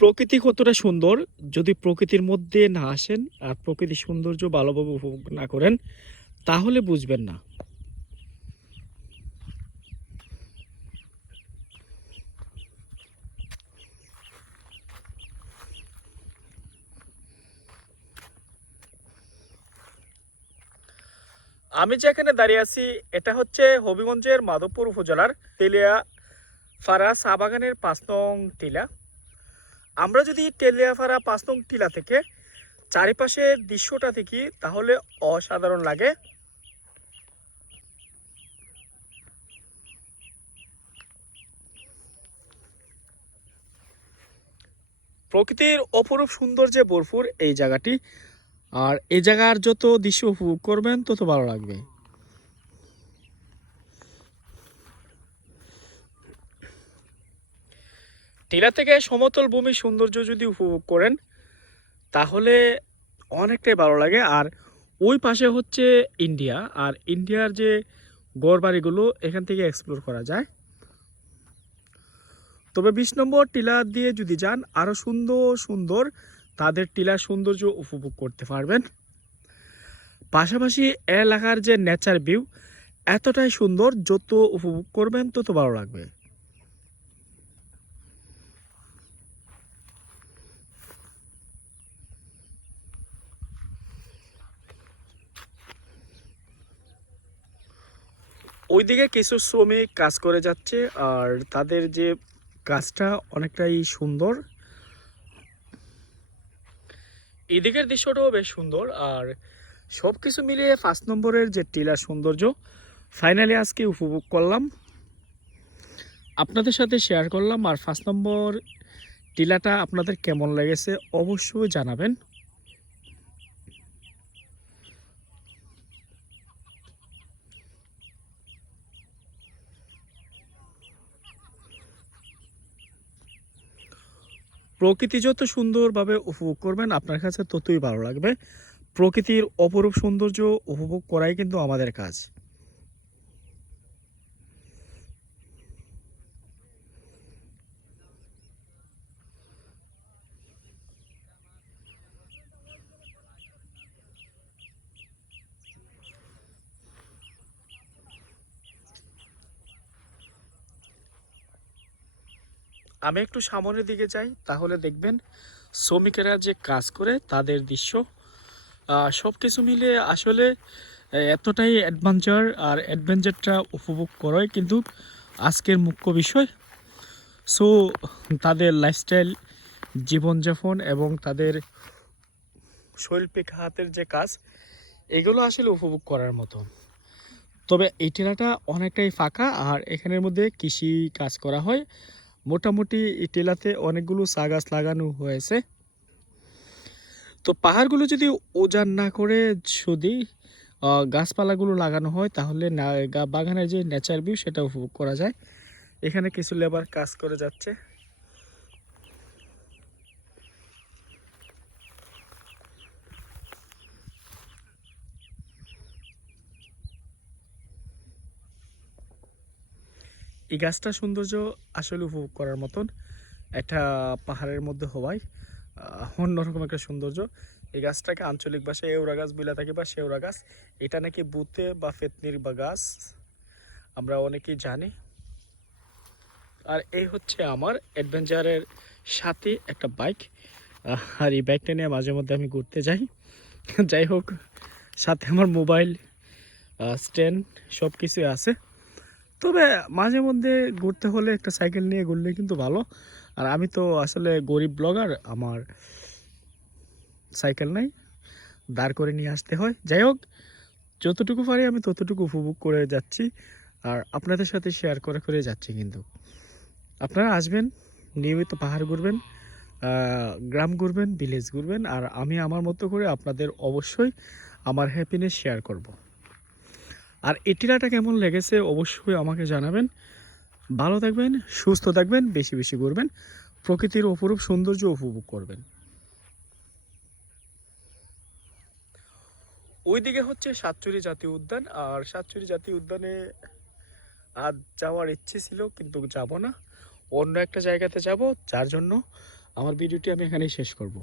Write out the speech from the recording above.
প্রকৃতি কতটা সুন্দর, যদি প্রকৃতির মধ্যে না আসেন আর প্রকৃতির সৌন্দর্য ভালোভাবে উপভোগ না করেন, তাহলে বুঝবেন না। আমি যেখানে দাঁড়িয়ে আছি, এটা হচ্ছে হবিগঞ্জের মাধবপুর উপজেলার তেলিয়া ফারা চা বাগানের পাঁচ নং টিলা। আমরা যদি টেলিয়াফারা পাঁচ নং টিলা থেকে চারিপাশের দৃশ্যটা দেখি, তাহলে অসাধারণ লাগে। প্রকৃতির অপরূপ সৌন্দর্যে ভরপুর এই জায়গাটি। আর এই জায়গার যত দৃশ্য উপভোগ করবেন, তত ভালো লাগবে। টিলা থেকে সমতল ভূমির সৌন্দর্য যদি উপভোগ করেন, তাহলে অনেকটাই ভালো লাগে। আর ওই পাশে হচ্ছে ইন্ডিয়া। আর ইন্ডিয়ার যে গড় বাড়িগুলো, এখান থেকে এক্সপ্লোর করা যায়। তবে বিশ নম্বর টিলা দিয়ে যদি যান আরও সুন্দর সুন্দর তাদের টিলার সৌন্দর্য উপভোগ করতে পারবেন। পাশাপাশি এলাকার যে নেচার ভিউ এতটাই সুন্দর, যত উপভোগ করবেন, তত ভালো লাগবে। ওইদিকে কিছু শ্রমিক কাজ করে যাচ্ছে, আর তাদের যে কাজটা অনেকটাই সুন্দর। এদিকের দৃশ্যটাও বেশ সুন্দর, আর সব কিছু মিলিয়ে পাঁচ নম্বরের যে টিলার সৌন্দর্য ফাইনালি আজকে উপভোগ করলাম। আপনাদের সাথে শেয়ার করলাম, আর পাঁচ নম্বর টিলাটা আপনাদের কেমন লেগেছে অবশ্যই জানাবেন। প্রকৃতি যত সুন্দরভাবে উপভোগ করবেন, আপনার কাছে ততই ভালো লাগবে। প্রকৃতির অপরূপ সৌন্দর্য উপভোগ করাই কিন্তু আমাদের কাজ। আমি একটু সামনের দিকে যাই, তাহলে দেখবেন শ্রমিকেরা যে কাজ করে তাদের দৃশ্য। সব কিছু মিলে আসলে এতটাই অ্যাডভেঞ্চার আর অ্যাডভেঞ্চারটা উপভোগ করাই কিন্তু আজকের মুখ্য বিষয়। সো তাদের লাইফস্টাইল জীবনযাপন এবং তাদের শৈল্পিক হাতের যে কাজ, এগুলো আসলে উপভোগ করার মতো। তবে এই টিলাটা অনেকটাই ফাঁকা আর এখানের মধ্যে কৃষি কাজ করা হয়। মোটামুটি টিলাতে অনেকগুলো চা গাছ লাগানো হয়েছে। তো পাহাড়গুলো যদি ওজান না করে যদি গাছপালাগুলো লাগানো হয়, তাহলে বাগানের যে নেচার ভিউ সেটা উপভোগ করা যায়। এখানে কিছু লেবার কাজ করে যাচ্ছে। এই গাছটা সৌন্দর্য আসলে উপভোগ করার মতন একটা পাহাড়ের মধ্যে হওয়ায় অন্যরকম একটা সৌন্দর্য। এই গাছটাকে আঞ্চলিক ভাষায় এউরা গাছ বলে থাকি বা শেওড়া গাছ। এটা নাকি বুতে বা ফেতনির বা গাছ, আমরা অনেকেই জানি। আর এই হচ্ছে আমার অ্যাডভেঞ্চারের সাথে একটা বাইক। আর এই বাইকটা নিয়ে মাঝে মধ্যে আমি ঘুরতে যাই। যাই হোক, সাথে আমার মোবাইল স্ট্যান্ড সব কিছুই আছে। তবে মাঝে মধ্যে ঘুরতে হলে একটা সাইকেল নিয়ে ঘুরলে কিন্তু ভালো। আর আমি তো আসলে গরিব ব্লগার, আমার সাইকেল নাই, দাঁড় করে নিয়ে আসতে হয়। যাই হোক, যতটুকু পারি আমি ততটুকু উপভোগ করে যাচ্ছি, আর আপনাদের সাথে শেয়ার করে করে যাচ্ছি কিন্তু। আপনারা আসবেন, নিয়মিত পাহাড় ঘুরবেন গ্রাম ঘুরবেন ভিলেজ ঘুরবেন, আর আমি আমার মতো করে আপনাদের অবশ্যই আমার হ্যাপিনেস শেয়ার করব। আর এই টিলাটা কেমন লেগেছে অবশ্যই আমাকে জানাবেন। ভালো থাকবেন, সুস্থ থাকবেন, বেশি বেশি ঘুরবেন প্রকৃতির অপরূপ সৌন্দর্য উপভোগ করবেন। ওইদিকে হচ্ছে সাতচুরি জাতীয় উদ্যান। আর সাতচুরি জাতীয় উদ্যানে আজ যাওয়ার ইচ্ছে ছিল, কিন্তু যাব না। অন্য একটা জায়গাতে যাব, যার জন্য আমার ভিডিওটি আমি এখানেই শেষ করব।